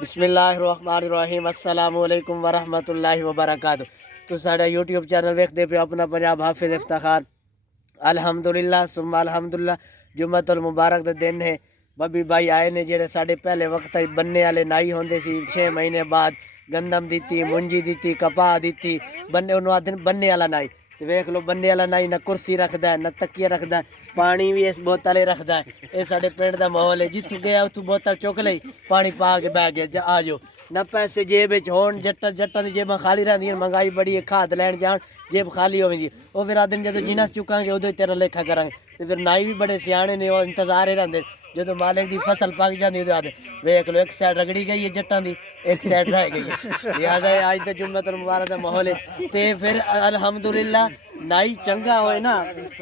बिस्मिल्लाहिर्रहमानिर्रहीम अस्सलामुअलैकुम वरहमतुल्लाहि वबरकातुहू। तो साडा यूट्यूब चैनल वेखदे पे अपना पंजाब हाफिज इफ्ताखार। अल्हम्दुलिल्लाह सुम्मा अल्हम्दुलिल्लाह। जुम्मतुल मुबारक दे दिन है। बब्बी भाई आए ने जेड़े साडे पहले वक्त बन्ने वाले नाई होंदे सी 6 महीने बाद गंदम दी मुंजी दी कपाह दी बन्ने उन्होंने आदन बन्ने वाला नाई। तो वेख लो बन्ने वाला नाई ना कुर्सी रखता है ना तकिया रखता है, पानी भी इस बोतल रखता है। ये साडे पिंड दा माहौल है, जितों गया उतों बोतल चुक लई पानी पा के बह गया आ जाओ। ना पैसे जेब होन जट्टां दी जेबां खाली रहिंदियां, महंगाई बड़ी है, खाद लैन जान जेब खाली होवेंदी। वो फिर आदन जो जिन्ना चुकांगे उदों तेरा लेखा करांगे। तो फिर नाई भी बड़े सियाने ने और इंतजार ही रहिंदे जो मालिक की फसल पक जाती उदों आदे वेख लो एक साइड रगड़ी गई है जट्टां दी, एक साइड रह गई है। लिहाजा अज तो जुम्मतुल मुबारक दा माहौल है। तो फिर अल्हम्दुलिल्लाह नाई चंगा होए ना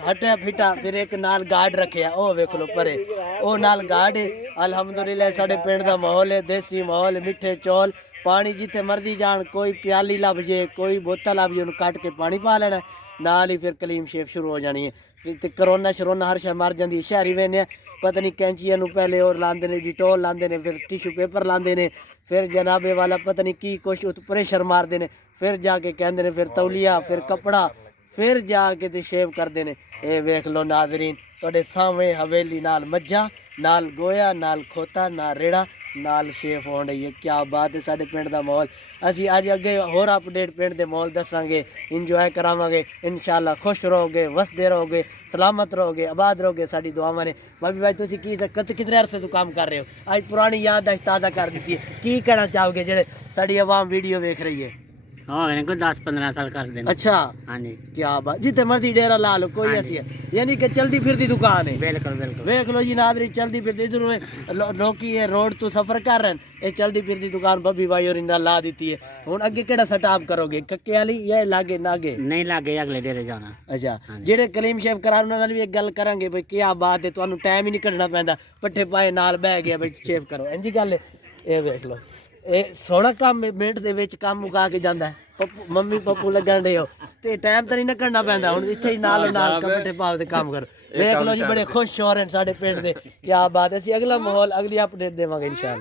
हटिया फिटा फिर एक नाल गार्ड रखे ओ वेख लो परे ओ नाल गार्ड है। अल्हम्दुलिल्लाह साडे पिंड दा माहौल है, देसी माहौल, मिठे चौल, पानी जिथे मर्जी जान, कोई प्याली लभ जे कोई बोतल लभ जे उन्हें कट के पानी पा लेना नाल ही फिर कलीम शेफ शुरू हो जानी है। फिर करोना शरोना हर शह मर जाती। शहरी वेने पता नहीं कैंचियां पहले और लाते ने डिटोल लाते ने, फिर टिशू पेपर लाते ने, फिर जनाबे वाला पता नहीं की कुछ उत प्रेशर मारते हैं, फिर जाके कहते हैं, फिर तौलिया, फिर कपड़ा, फिर जाके तो शेव करते हैं। ये वेख लो नाजरीन थोड़े सामने हवेली नाल मज्झा नाल गोया नाल खोता नाल रेड़ा नाल शेफ हो रही है। क्या बात है साडे पिंड दा माहौल। असी अज अगे होर अपडेट पिंड दे माहौल दसांगे, इंजॉय करावांगे इंशाअल्लाह। खुश रहोगे, वसदे रहोगे, सलामत रहोगे, आबाद रहोगे, साडी दुआवां ने। भाभी भाई तुसीं की कितने अरसे तो काम कर रहे हो, अज पुरानी याद अज ताज़ा कर दी है, की कहना चाहोगे जेड़े साडी आवाम वीडियो देख रही है? हाँ 10-15 साल कर देना। अच्छा हाँ जी क्या बात, जिते मर्जी डेरा ला लो कोई ऐसी है, यानी कि चलती फिरती दुकान है। बिल्कुल बिल्कुल वेख लो जी नादरी चलती फिरती इधर लोकी है रोड तो सफर कर रहे हैं, ये चलती फिरती दुकान बब्बी भाई और इन्हें ला दी है। हुण अगे केड़ा सेटअप करोगे, कक्के वाली या लागे नागे? नहीं लागे अगले डेरे जाना। अच्छा जेड़े कलीम शेफ करा उन्हां नाल भी एक गल करांगे भाई क्या बात है, तुहानू टाइम ही नहीं कढना पैंदा, पट्ठे पाए नाल बह गया भाई शेफ करो इंजी गल है। ये वेख लो ये सोहना काम मिनट दे विच काम मुका के जांदा है। पप्पू मम्मी पप्पू लगन डे हो ते टाइम तो नहीं ना करना पैंदा, हुण इत्थे ही नाल पट्ठे पाओ ते काम करो। वेख लो जी बड़े खुश हो रहे हैं साडे पिंड दे। क्या बात है, असी अगला माहौल अगली अपडेट देवांगे इंशाअल्लाह।